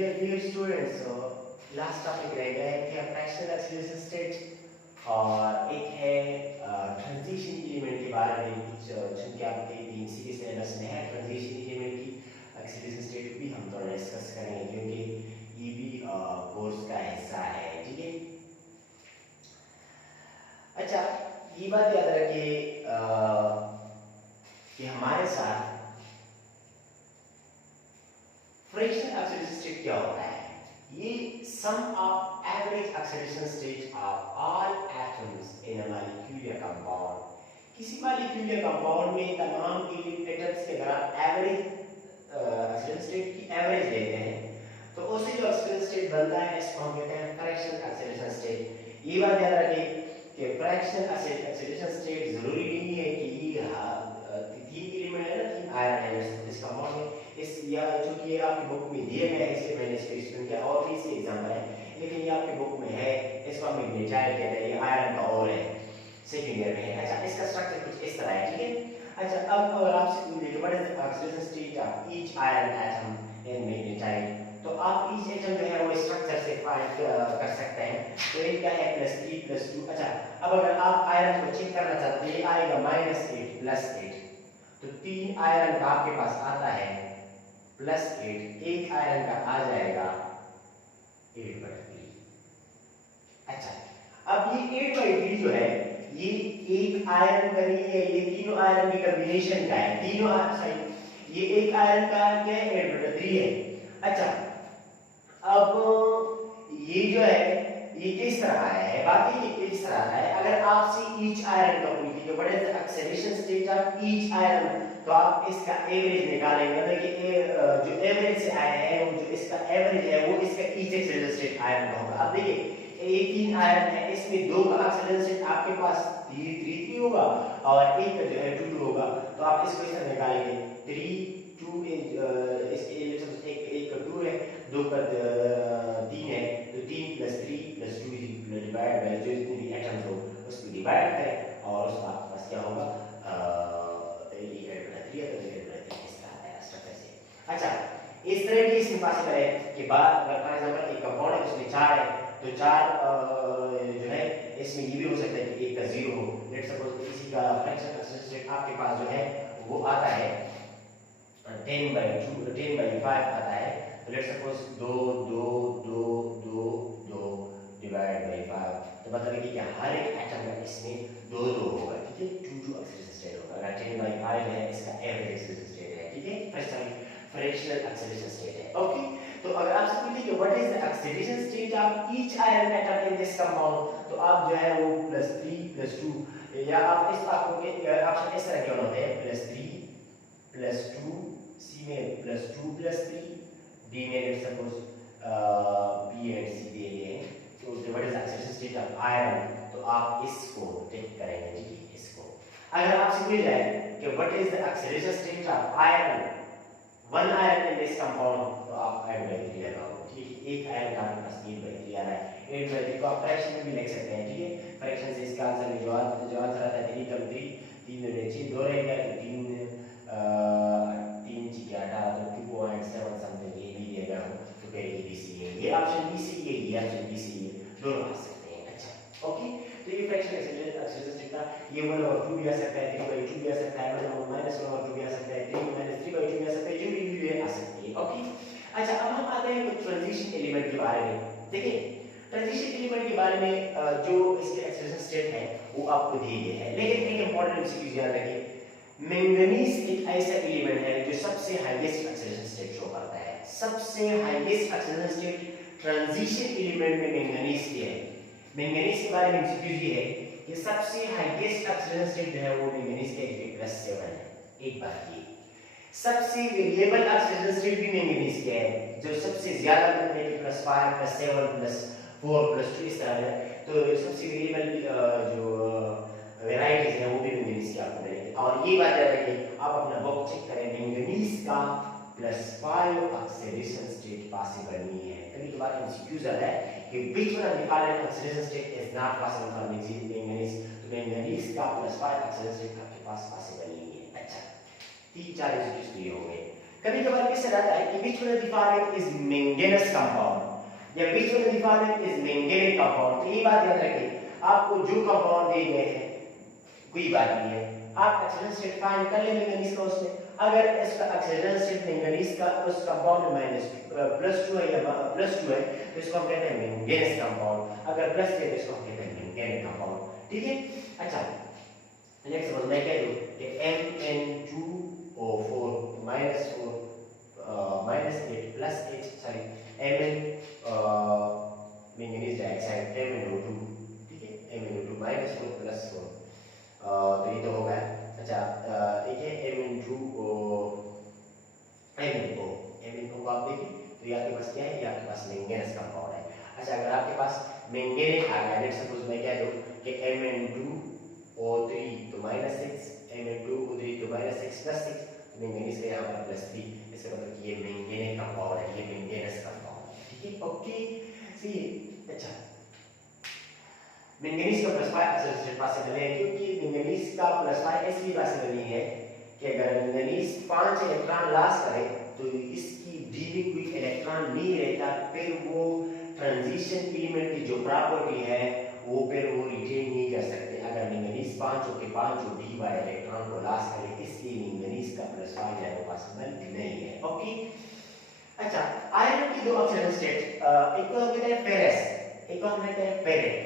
Dear students, last topic रह गया है कि फ्रैक्शनल एक्सीलरेशन स्टेट और एक है ट्रांजिशन एलिमेंट के बारे में कुछ, चूंकि आपके बीएमसी के सिलेबस में है ट्रांजिशन एलिमेंट की एक्सीलरेशन स्टेट भी हम थोड़ा डिस्कस करेंगे क्योंकि ये भी कोर्स का हिस्सा है। ठीक है, अच्छा ये बात याद रखिए कि हमारे साथ फ्रैक्शनल एक्सीलरेशन स्टेट क्या होता है। ये sum of average acceleration state of all atoms in a molecular compound. किसी मॉलिक्यूलर कंपाउंड में तमाम एटम्स के अगर आप एवरेज एक्सीलरेशन स्टेट की एवरेज लेते हैं तो उससे जो एक्सीलरेशन स्टेट बनता है इसको हम कहते हैं फ्रैक्शनल एक्सीलरेशन स्टेट। ये बात याद रखिए कि फ्रैक्शनल एक्सीलरेशन स्टेट जरूरी नहीं है कि तीन एलिमेंट है ना, तीन आयन है इस कंपाउंड में। इस या चूंकि ये आपकी बुक में दिए गए हैं इसलिए मैंने इसको एक्सप्लेन किया, और भी इसके एग्जांपल है लेकिन ये आपकी बुक में है। इसको हम मैग्नेटाइट कहते हैं, ये आयरन का और है, सेकंड ईयर में है। अच्छा, इसका स्ट्रक्चर कुछ इस तरह है। ठीक है, अच्छा अब अगर आपसे पूछे कि what is the acceleration state of each iron atom in magnetite, तो आप ईच एटम जो है वो स्ट्रक्चर से फाइंड कर सकते हैं। तो ये क्या है +3 +2। अच्छा, अब अगर आप आयरन को चेक करना चाहते हैं, ये आएगा -8 +8, तो तीन आयरन का आपके पास आता है +8, एक आयरन का आ जाएगा 8/3। अच्छा, अब ये 8/3 जो है ये एक आयरन का नहीं है, ये तीनों आयरन की कॉम्बिनेशन का है। तीनों सॉरी ये एक आयरन का क्या है 8/3 है। अच्छा, अब ये जो है ये किस तरह आया है, बात ये इस तरह आया है। अगर आपसे ईच आयरन का पूछे कि what is the acceleration state of each iron, तो आप इसका एवरेज निकालेंगे। मतलब कि जो एवरेज से आया है वो जो इसका एवरेज है वो इसका ईच एक्सीलरेशन स्टेट आयरन का होगा। अब देखिए ये तीन आयरन है, इसमें दो का एक्सीलरेशन स्टेट आपके पास 3 होगा और एक का जो है 2 होगा। तो आप इसको इस तरह निकालेंगे 3 2 इसके एक का 2 है, दो का 3 है, तो 3 + 3 + 2 डिवाइड बाय जो जितने भी एटम्स हो उसको डिवाइड करें और उसका आपके पास क्या होगा अच्छा, इस तरह भी इसमें पॉसिबल है कि अगर फॉर एग्जांपल एक कंपाउंड है उसमें 4 है तो 4 जो है इसमें ये भी हो सकता है कि एक का 0 हो। लेट्स सपोज किसी का फ्रैक्शनल एक्सीलरेशन स्टेट आपके पास जो है वो आता है 10/5 आता है। तो लेट्स सपोज 2 2 2 2 2 डिवाइड बाय 5, तो मतलब कि हर एक एटम का इसमें 2 2 होगा। ठीक है, 2 2 एक्सीलरेशन स्टेट होगा। अगर 10/5 है इसका एवरेज एक्सीलरेशन स्टेट है। ठीक है, फ्रैक्शनल एक्सीलरेशन स्टेट है। ओके, तो अगर आपसे पूछे कि what is the acceleration state of each iron atom in this compound, तो आप जो है वो +3 +2 या आप इस आपको ऑप्शन इस तरह के होते हैं +3 +2, सी में +2 +3, डी में लेट्स सपोज बी एंड सी दिए गए हैं। तो what is the acceleration state of iron, तो आप इसको टिक करेंगे। ठीक है, इसको अगर आपसे पूछ जाए कि what is the acceleration state of iron one iron in this compound, तो आप 8/3 लगाओगे। ठीक है, एक आयरन का आपके पास 8/3 आ रहा है। 8/3 को आप फ्रैक्शन में भी लिख सकते हैं। ठीक है, फ्रैक्शन से इसका आंसर में जो आंसर आता है 3 × 3 3 में 6 2 रहेगा, तो 3 3 6 18, तो 2.7 समथिंग ये भी देगा। तो फिर ये भी सही है, ये ऑप्शन भी सही है, ये ऑप्शन भी सही है, दोनों आ सकते हैं। अच्छा, ओके, तो ये फ्रैक्शन एक्सीलरेशन स्टेट था। ये 1/2 भी आ सकता है, 3/2 भी आ सकता है, 1/-1/2 भी आ सकता है, 3 -3/2 भी आ सकता है, जो भी आ सकती है। ओके, अच्छा अब हम आते हैं कुछ ट्रांजिशन एलिमेंट के बारे में। देखिए ट्रांजिशन एलिमेंट के बारे में जो इसके एक्सीलरेशन स्टेट है वो आपको दिए गए हैं, लेकिन एक इंपॉर्टेंट चीज याद रखिए, मैंगनीज एक ऐसा एलिमेंट है जो सबसे हाईएस्ट एक्सीलरेशन स्टेट शो करता है। सबसे highest acceleration state transition element में मैंगनीज की है। मैंगनीज के बारे में चीज ये है कि सबसे हाईएस्ट एक्सीलरेशन स्टेट जो है वो मैंगनीज का +7 है। एक बात ये सबसे वेरिएबल एक्सीलरेशन स्टेट भी मैंगनीज का है, जो सबसे ज्यादा मतलब है +5 +7 +4 +2 इस तरह है। तो सबसे वेरिएबल जो वैरायटीज है वो भी मैंगनीज की आपको मिलेगी। और ये बात याद रखिए, आप अपना बुक चेक करें, मैंगनीज का +5 एक्सीलरेशन स्टेट पॉसिबल नहीं है। कभी कभार एमसीक्यूज आता है कि which one of the following acceleration state is not possible for manganese, तो मैंगनीज का +5 एक्सीलरेशन स्टेट आपके पास पॉसिबल नहीं है। अच्छा, 3-4 एमसीक्यूज क्लियर हो गए। कभी कभार क्वेश्चन आता है कि which one of the following is manganese compound या which one of the following is manganese compound। तो ये बात याद रखिए, आपको जो कंपाउंड दिए गए हैं कोई बात नहीं है, आप ऑक्सीजन स्टेट फाइंड कर ले मैंगनीज का उसमें। अगर इसका ऑक्सीजन स्टेट मैंगनीज का उस कंपाउंड में +2 है या +2 है तो इसको हम कहते हैं मैंगनीज कंपाउंड, अगर +3 है तो इसको हम कहते हैं मैंगनीज कंपाउंड। ठीक है, अच्छा नेक्स्ट सपोज मैं कह दूं कि MN2O4 -4 -8 +8 sorry Mn manganese dioxide MnO2, ठीक है, MnO2 -4 +4 तो ये तो होगा। अच्छा एक है MnO को आप देखिए तो ये आपके पास क्या है, ये आपके पास मैंगनीज कंपाउंड है। अच्छा अगर आपके पास मैंगनीज आ गया, लेट्स सपोज मैं कह दूं कि Mn2O3 तो -6 Mn2O3 तो -6 +6 तो मैंगनीज का यहाँ पर +3, इसका मतलब कि ये मैंगनीज कंपाउंड है, ये मैंगनीज कंपाउंड है। ठीक है, ओके सी। अच्छा मैंगनीज का +5 ऑक्सीडेशन पॉसिबल है क्योंकि मैंगनीज का +5 इसलिए पॉसिबल नहीं है कि अगर मैंगनीज 5 इलेक्ट्रॉन लॉस करे तो इसकी डी में कोई इलेक्ट्रॉन नहीं रहता, फिर वो ट्रांजिशन एलिमेंट की जो प्रॉपर्टी है वो फिर वो रिटेन नहीं कर सकते अगर मैंगनीज 5 के 5 डी वाले इलेक्ट्रॉन को लॉस करे, इसलिए मैंगनीज का +5 जो है वो पॉसिबल नहीं है। ओके अच्छा आयरन की दो ऑक्सीजन स्टेट, एक को हम कहते हैं फेरस, एक को हम कहते हैं फेरेट।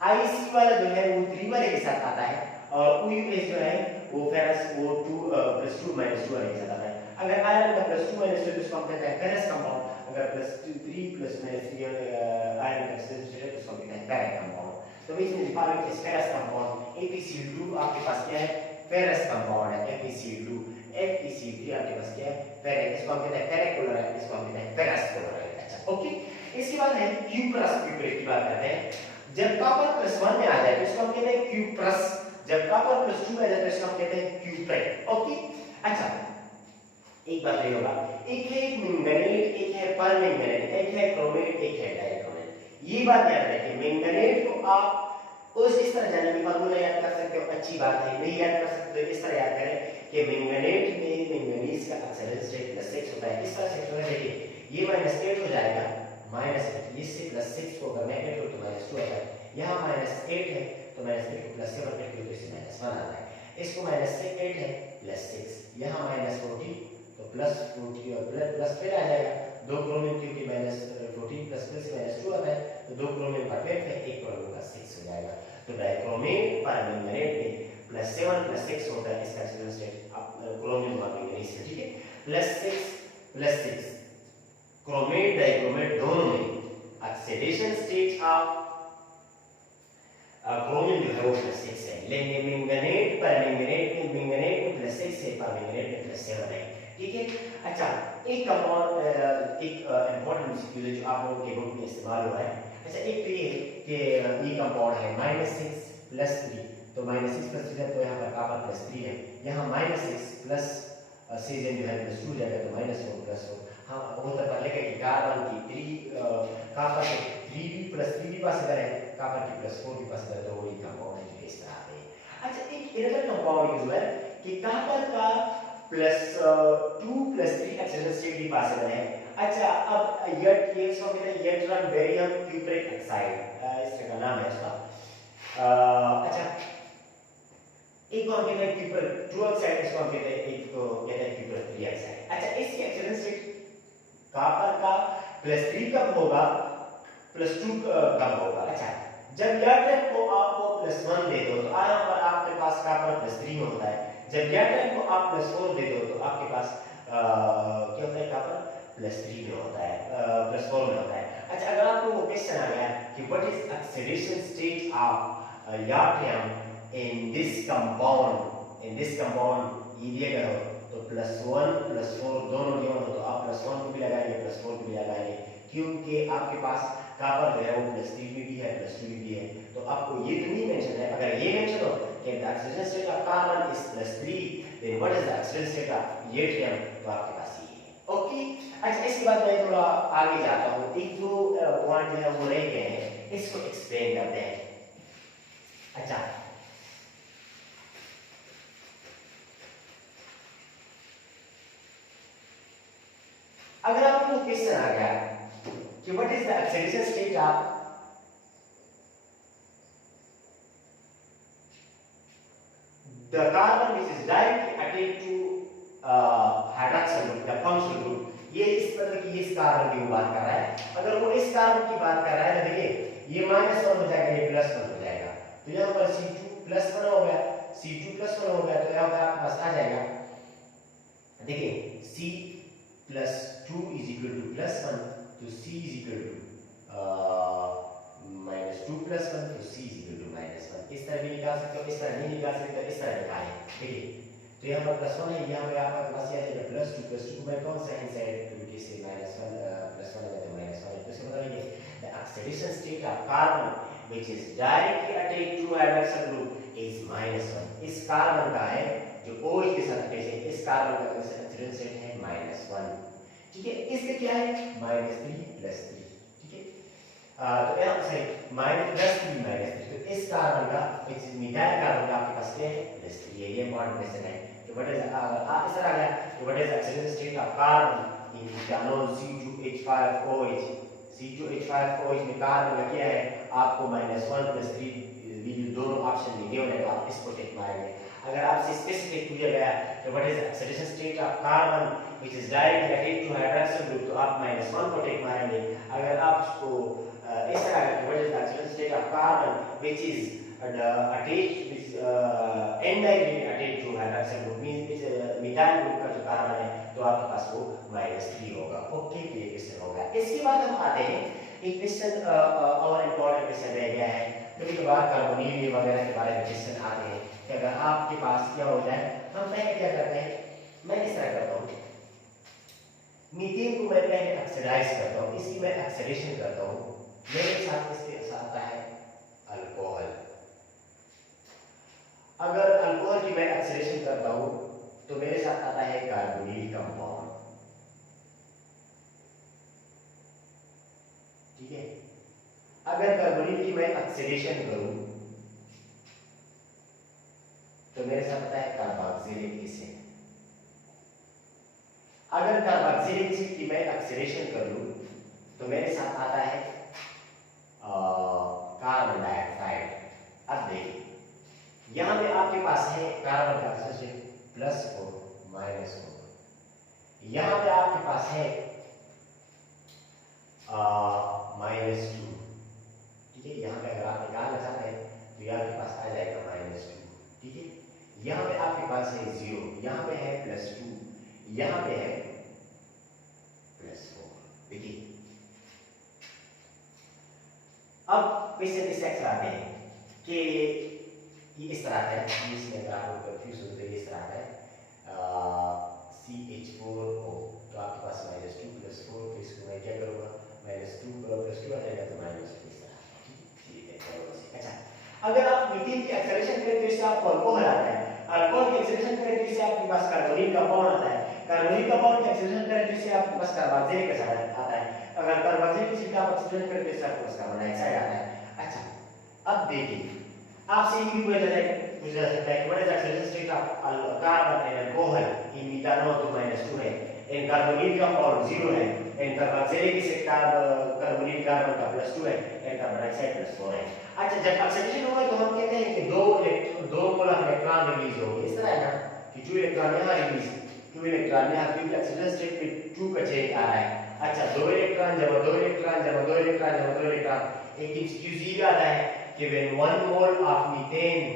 IC वाला जो है वो 3 वाले के साथ आता है और OUS जो है वो फेरस वो 2 +2 -2 वाले के साथ आता है। अगर आयरन का +2 -2 तो इसको हम कहते हैं फेरस कंपाउंड, अगर +3 +3 आयरन का स्टेट है तो इसको हम कहते हैं फेरेट कंपाउंड। तो बीच में following is ferrous compound. FeCl2 आपके पास क्या है, फेरस कंपाउंड है FeCl2। FeCl3 आपके पास क्या है, फेरेट, इसको हम कहते हैं फेरेट क्लोराइड, इसको हम कहते हैं फेरस क्लोराइड। अच्छा ओके, इसके बाद है क्यूप्रस की बात करते हैं। जब कॉपर +1 में आ जाए तो इसको हम कहते हैं क्यूप्रस, जब कॉपर +2 में आ जाए तो इसको हम कहते हैं क्यूप्रेट। ओके अच्छा एक बात ये होगा, एक है मैंगनेट, एक है परमैंगनेट, एक है क्रोमेट, एक है डाइक्रोमेट। ये बात याद रखिए, मैंगनेट को आप उस इस तरह जाने की फार्मूला याद कर सकते हो, अच्छी बात है, नहीं याद कर सकते तो इस तरह याद करें कि मैंगनेट में मैंगनीज का ऑक्सीजन स्टेट +6 होता है। इस तरह से थोड़ा देखिए, ये -8 हो जाएगा, -8 इससे +6 को अगर मैं ऐड करूं तो -2 आता है, यहाँ -8 है तो -8 को +7 ऐड करूं तो इससे -1 आता है, इसको -8 है +6, यहाँ -40 तो +40 और प्लस फिर आ जाएगा, 2 क्रोमियम क्योंकि -14 प्लस -2 आता है तो 2 क्रोमियम का 12 है, 1 क्रोमियम का 6 हो जाएगा। तो डाइक्रोमेट परमैंगनेट में +7 +6 होता है इसका ऑक्सीजन स्टेट क्रोमियम और मैंगनीज से। ठीक है, +6 क्रोमेट डाइक्रोमेट दोनों में ऑक्सीडेशन स्टेट ऑफ क्रोमियम जो है वो +6 है, लेकिन मैंगनेट परमैंगनेट में मैंगनेट में +6 है, परमैंगनेट में +7 है। ठीक है, अच्छा एक कंपाउंड एक इंपॉर्टेंट चीज है जो आप लोगों के बुक में इस्तेमाल हो रहा है। अच्छा एक तो ये कि ये कंपाउंड है -6 +3 तो -6 +3 है तो यहाँ पर कॉपर +3 है, यहाँ -6 प्लस सीजन जो है +2 हो जाएगा तो -4 +4। हाँ वो तो पहले कि कार्बन की 3 कॉपर के 3 भी पॉसिबल है, कॉपर की +4 भी पॉसिबल है, तो वही कंपाउंड है जो इस तरह है। अच्छा एक इनर कंपाउंड यूज है कि कॉपर का +2 +3 ऑक्सीजन स्टेट भी पॉसिबल है। अच्छा अब ये इसको कहते हैं यट्रम बेरियम क्यूप्रिक ऑक्साइड, इसका नाम है इसका। अच्छा एक को हम कहते हैं क्यूप्रिक 2 ऑक्साइड, इसको हम कहते हैं एक को कहते हैं क्यूप्रिक 3 ऑक्साइड। अच्छा इसकी ऑक्सीजन स्टेट कॉपर का +3 कब होगा, +2 कब होगा। अच्छा जब यट्रम को आपको +1 दे दो तो यहाँ पर आपके पास कॉपर +3 होता है, जब यट्रम को आप +4 दे दो तो आपके पास क्या होता है, कॉपर +3 में होता है, +4 में होता है। अच्छा अगर आपको वो क्वेश्चन आ गया कि what is oxidation state of yttrium in this compound, ये दिया गया हो तो +1 +4 दोनों गिवन हो तो आप +1 को भी लगाएंगे +4 को भी लगाएंगे, क्योंकि आपके पास कॉपर जो है वो +3 में भी है +2 में भी है, तो आपको ये तो नहीं मेंशन है। अगर ये मेंशन हो कि the oxygen state of carbon is +3 then what is the oxygen state of yttrium, तो आपके पास ये है। ओके अच्छा इसके बाद मैं थोड़ा आगे जाता हूं, एक दो पॉइंट जो है वो रह गए हैं, इसको एक्सप्लेन करते हैं। अच्छा अगर आपको क्वेश्चन आ गया कि what is the oxidation state of the carbon which is directly attached to hydroxyl group, the functional group, ये इस मतलब कि इस कार्बन की बात कर रहा है। अगर वो इस कार्बन की बात कर रहा है तो देखिए ये -1 हो जाएगा, ये +1 हो जाएगा, तो यहाँ पर C2+1 हो गया, C2+1 हो गया, तो यहाँ पर आपके पास आ जाएगा, देखिए C+2 = +1, तो C = -2+1, तो C = -1। इस तरह भी निकाल सकते हो, इस तरह नहीं निकाल सकते, इस तरह निकालें। देखिए तो यहाँ पर +1 है, यहाँ पे आपका पास ये आ जाएगा +2 में कौन सा साइड टू से -1 +1 है तो -1 है। तो इसका मतलब ये the oxidation state of carbon which is directly attached to hydroxyl group is -1। इस कार्बन का है जो OH के साथ अटैच है, इस कार्बन का ऑक्सीडेशन स्टेट है -1, ठीक है। इसका क्या है -3+3, ठीक है। तो यहाँ सॉरी -3 तो इस कार्बन का मिथाइल कार्बन का आपके पास क्या है +3 है। ये इम्पोर्टेंट क्वेश्चन है कि व्हाट इज इस तरह का कि what is oxidation state of carbon in ethanol C2H5OH। C2H5OH में कार्बन का क्या है आपको -1+3 दोनों ऑप्शन में गिवन है, तो आप इसको टिक मारेंगे। अगर आपसे स्पेसिफिक पूछा गया तो what is oxidation state of carbon which is directly attached to hydroxyl group, तो आप -1 को टिक मारेंगे। अगर आपको इस तरह का what is oxidation state of carbon which is attached with indirectly attached to hydroxyl group means methyl group का जो कार्बन है तो आपके पास वो -3 होगा। ओके, ये क्वेश्चन होगा। इसके बाद हम आते हैं एक क्वेश्चन और इम्पोर्टेंट क्वेश्चन रह गया है, कभी कभार कार्बोनिल वगैरह के बारे में क्वेश्चन आते हैं कि अगर आपके पास क्या हो जाए, हम पहले क्या करते हैं, मैं इस तरह करता हूँ, मीथेन को मैं पहले ऑक्सीडाइज करता हूँ, इसकी मैं ऑक्सीडेशन करता हूँ, मेरे साथ इसके साथ आता है अल्कोहल। अगर अल्कोहल की मैं ऑक्सीडेशन करता हूँ तो मेरे साथ आता है कार्बोनिल कंपाउंड, ठीक है। अगर कार्बोनिल की मैं ऑक्सीडेशन करूं तो मेरे साथ आता है कार्बोक्सिलिक एसिड। अगर कार्बोक्सिलिक एसिड की मैं ऑक्सीडेशन कर लूं तो मेरे साथ आता है कार्बन डाइऑक्साइड। अब देखिए यहां पे आपके पास है कार्बन का ऑक्सीजन +4 -4, यहां पे आपके पास है -2, ठीक है। यहां पे अगर आप निकालना चाहते हैं तो यहां के पास आ जाएगा -2, ठीक है। यहां पे आपके पास है 0, यहां पे है +2, यहां पे है +4। देखिए अब क्वेश्चन इस तरह आते हैं कि ये इस तरह है, इसमें अगर आप कंफ्यूज हो तो इस तरह है CH4O, तो आपके पास -2 +4, तो इसको मैं क्या करूँगा -2 +2 आ जाएगा तो -2 इस तरह, ठीक है। अच्छा, अगर आप मीथेन की ऑक्सीडेशन करें तो इससे आपको अल्कोहल आता है, अल्कोहल की ऑक्सीडेशन करें तो इससे आपके पास कार्बोनिल कंपाउंड आता है, कार्बोनिल कंपाउंड की ऑक्सीडेशन करें तो इससे आपके पास कार्बोक्सिलिक एसिड आता है, अगर कार्बोक्सिलिक एसिड का ऑक्सीडेशन करें तो इससे आपके पास कार्बन डाइऑक्साइड आता है। अच्छा, अब देखिए आपसे ये भी पूछा सकता है कि what is oxidation state of carbon and alcohol in methanol तो -2 है, इन कार्बोनिल कंपाउंड 0 है, इन कार्बोक्सिलिक एसिड कार्बोनिल कार्बन का +2 है, इन कार्बन डाइऑक्साइड +4 है। अच्छा, जब ऑक्सीडेशन होगा तो हम कहते हैं कि दो मोलर इलेक्ट्रॉन रिलीज होंगे, इस तरह है ना कि 2 इलेक्ट्रॉन यहां रिलीज, 2 इलेक्ट्रॉन यहां, क्योंकि ऑक्सीडेशन स्टेट पे 2 का चेंज आ रहा है। अच्छा, 2 इलेक्ट्रॉन जमा 2 इलेक्ट्रॉन जमा 2 इलेक्ट्रॉन जमा 2 इलेक्ट्रॉन, एक चीज आता है कि when 1 mole of methane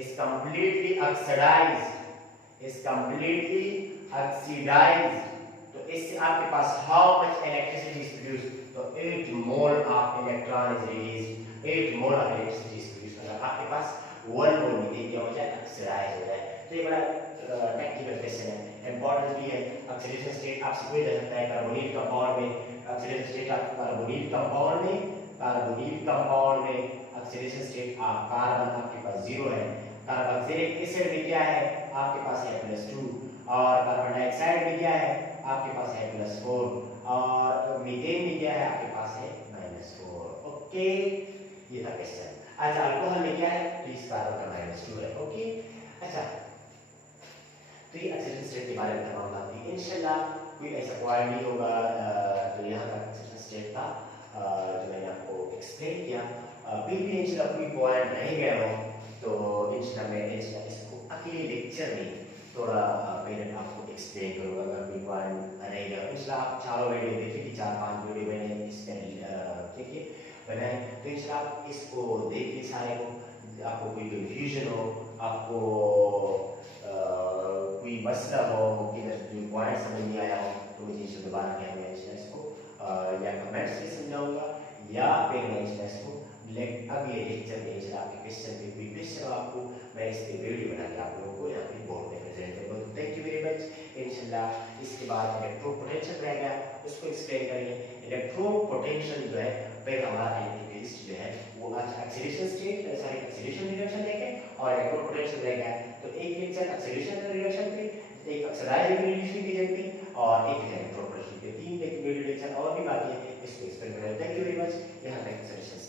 is completely oxidized, तो इससे आपके पास how much electricity is produced, तो 8 mole of electron is released, 8 mole of electricity is produced। मतलब आपके पास 1 mole methane क्या हो जाए ऑक्सीडाइज हो जाए। तो ये बड़ा टेक्निकल क्वेश्चन है, इंपॉर्टेंट भी है। ऑक्सीडेशन स्टेट आपसे पूछा जा सकता है कार्बोनिल कंपाउंड में oxidation state of carbonyl compound में ऑक्सीडेशन स्टेट ऑफ कार्बन आपके पास 0 है, कार्बोक्सिलिक एसिड में क्या है आपके पास है +2, और कार्बन डाइऑक्साइड में क्या है आपके पास है +4, और मीथेन में क्या है आपके पास है -4। ओके, ये था क्वेश्चन। अच्छा, अल्कोहल में क्या है तो इस कार्बन का -2 है। ओके, अच्छा, तो ये ऑक्सीडेशन स्टेट के बारे में तमाम बात थी। इंशाल्लाह कोई ऐसा पॉइंट नहीं होगा। तो यहाँ तक एक्सेशन स्टेट था जो मैंने आपको एक्सप्लेन किया। फिर भी इंशाल्लाह कोई पॉइंट रह गया हो तो इंशाल्लाह मैं इसको अगले लेक्चर में थोड़ा पहले आपको एक्सप्लेन करूँगा। अगर कोई पॉइंट रह गया इंशाल्लाह आप चारों वीडियो देखिए कि 4-5 वीडियो मैंने इसमें देखिए बनाए, तो इंशाल्लाह आप इसको देखिए सारे को। आपको कोई कंफ्यूजन हो, आपको कोई मसला हो कि जो पॉइंट समझ नहीं आया हो तो मुझे इसे दोबारा क्या मैं इसको या कमेंट्स से समझाऊंगा या फिर मैं इसको अगले लेक्चर में इंशाल्लाह आपके क्वेश्चन पे कोई क्वेश्चन आपको मैं इस पे वीडियो बना के आप लोगों को यहाँ पे बोर्ड में प्रेजेंट करूँगा। तो थैंक यू वेरी मच। इंशाल्लाह इसके बाद इलेक्ट्रो पोटेंशियल रहेगा उसको एक्सप्लेन करेंगे। इलेक्ट्रो पोटेंशियल जो है फिर हमारा एलिमेंट जो है वो acceleration state sorry acceleration reduction देंगे और इलेक्ट्रो पोटेंशियल रहेगा। तो एक लेक्चर एक्सीलरेशन रिडक्शन पे, एक एक्सेलरेशन रिडक्शन की जाएगी और एक इलेक्ट्रो पोटेंशियल पे, 3 वीडियो लेक्चर और भी बाकी है इसको एक्सप्लेन करेंगे। Thank you very much. यहाँ तक एक्सीलरेशन